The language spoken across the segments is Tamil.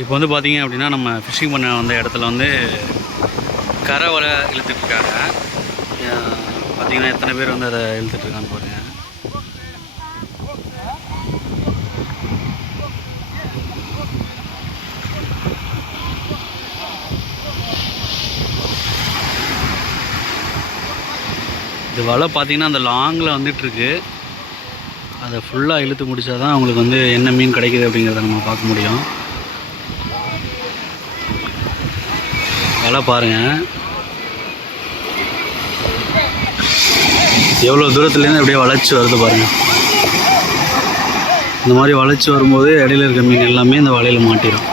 இப்போ வந்து பார்த்தீங்க அப்படின்னா நம்ம ஃபிஷ்ஷிங் பண்ண வந்த இடத்துல வந்து கரை வலை இழுத்துட்ருக்காங்க. பார்த்தீங்கன்னா எத்தனை பேர் வந்து அதை இழுத்துட்ருக்கான்னு பாருங்கள். இது வலை பார்த்தீங்கன்னா அந்த லாங்கில் வந்துட்டுருக்கு. அதை ஃபுல்லாக இழுத்து முடித்தா தான் அவங்களுக்கு வந்து என்ன மீன் கிடைக்கிது அப்படிங்கிறத நம்ம பார்க்க முடியும். வலை பாருங்கள் எவ்வளோ தூரத்துலேருந்து அப்படியே வளைச்சி வருது பாருங்கள். இந்த மாதிரி வளைச்சி வரும்போது இடையில இருக்க மீன் எல்லாமே இந்த வலையில் மாட்டிடும்.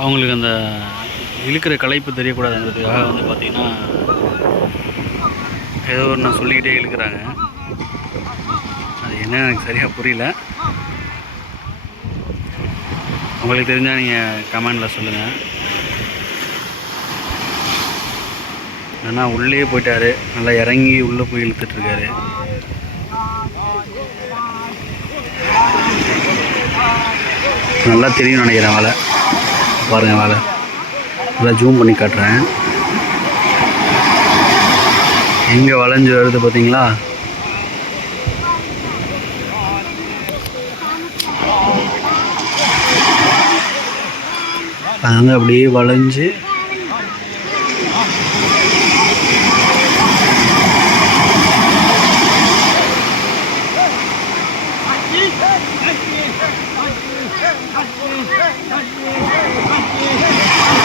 அவங்களுக்கு அந்த இழுக்கிற களைப்பு தெரியக்கூடாதுங்கிறதுக்காக வந்து பார்த்திங்கன்னா ஏதோ ஒரு நான் சொல்லிக்கிட்டே இழுக்கிறாங்க. அது என்ன எனக்கு சரியாக புரியல. உங்களுக்கு தெரிஞ்சால் நீங்கள் கமெண்டில் சொல்லுங்கள். ஏன்னா உள்ளே போயிட்டார், நல்லா இறங்கி உள்ளே போய் இழுத்துட்ருக்காரு. நல்லா தெரியும் நினைக்கிறேன் வலை. பாருங்கள் வலை நல்லா ஜூம் பண்ணி காட்டுறேன். எங்கே வளைஞ்சு வருது பார்த்தீங்களா? அங்கே அப்படியே வளைஞ்சு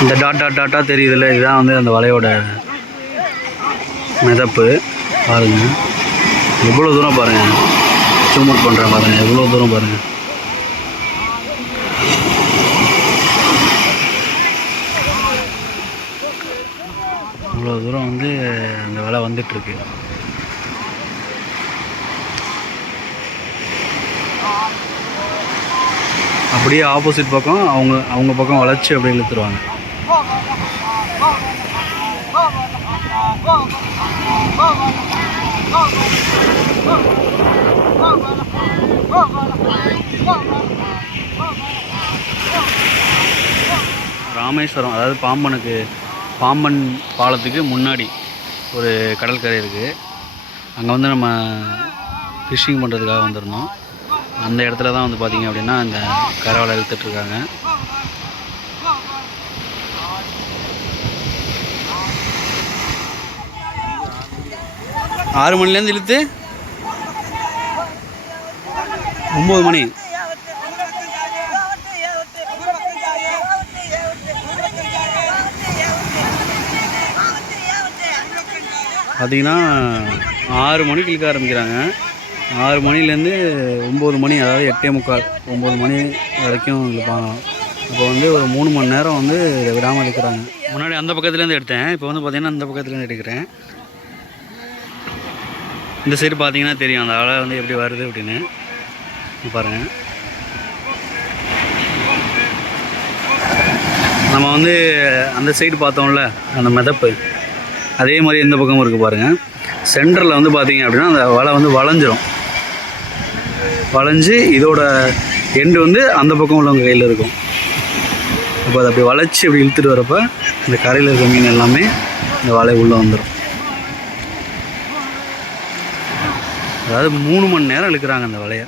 இந்த டாட்டாக தெரியுதுல்ல, இதுதான் வந்து அந்த வலையோட மிதப்பு. பாருங்கள் எவ்வளோ தூரம் பாருங்கள், ஜூம் அவுட் பண்ணுறேன் பாருங்கள், எவ்வளோ தூரம் பாருங்கள். இவ்வளோ தூரம் வந்து அந்த வலை வந்துட்டுருக்கு. அப்படியே ஆப்போசிட் பக்கம் அவங்க பக்கம் வளைச்சி அப்படியே இழுத்துருவாங்க. ராமேஸ்வரம், அதாவது பாம்பன் பாலத்துக்கு முன்னாடி ஒரு கடற்கரை இருக்குது. அங்கே வந்து நம்ம ஃபிஷ்ஷிங் பண்ணுறதுக்காக வந்திருந்தோம். அந்த இடத்துல தான் வந்து பார்த்திங்க அப்படின்னா இந்த கரை வலை இழுத்துட்ருக்காங்க. ஆறு மணிலேருந்து இழுத்து 9 மணி. பார்த்திங்கன்னா 6 மணிக்கு இழுக்க ஆரம்பிக்கிறாங்க. 6 மணிலேருந்து 9 மணி, அதாவது 8:45 9 மணி வரைக்கும் இழுப்பாங்க. அப்போ வந்து ஒரு 3 மணி நேரம் வந்து விடாமல் இழுக்கிறாங்க. முன்னாடி அந்த பக்கத்துலேருந்து எடுத்தேன், இப்போ வந்து பார்த்திங்கன்னா அந்த பக்கத்துலேருந்து எடுக்கிறேன். இந்த சைடு பார்த்தீங்கன்னா தெரியும் அந்த அலை வந்து எப்படி வருது அப்படின்னு பாருங்கள். நம்ம வந்து அந்த சைடு பார்த்தோம்ல அந்த மிதப்பு, அதே மாதிரி எந்த பக்கமும் இருக்குது பாருங்கள். சென்டரில் வந்து பார்த்திங்க அப்படின்னா அந்த வலை வந்து வளைஞ்சு இதோட எண்டு வந்து அந்த பக்கம் உள்ளவங்க கையில் இருக்கும். அப்போ அதை அப்படி வளைச்சி அப்படி இழுத்துட்டு வரப்போ இந்த கரையில் இருக்க மீன் எல்லாமே இந்த வலை உள்ளே வந்துடும். அதாவது 3 மணி நேரம் இழுக்கிறாங்க அந்த வலையை.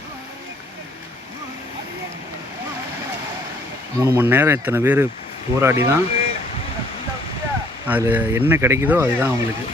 3 மணி நேரம் இத்தனை பேர் போராடி தான் அதில் என்ன கிடைக்குதோ அதுதான் அவங்களுக்கு.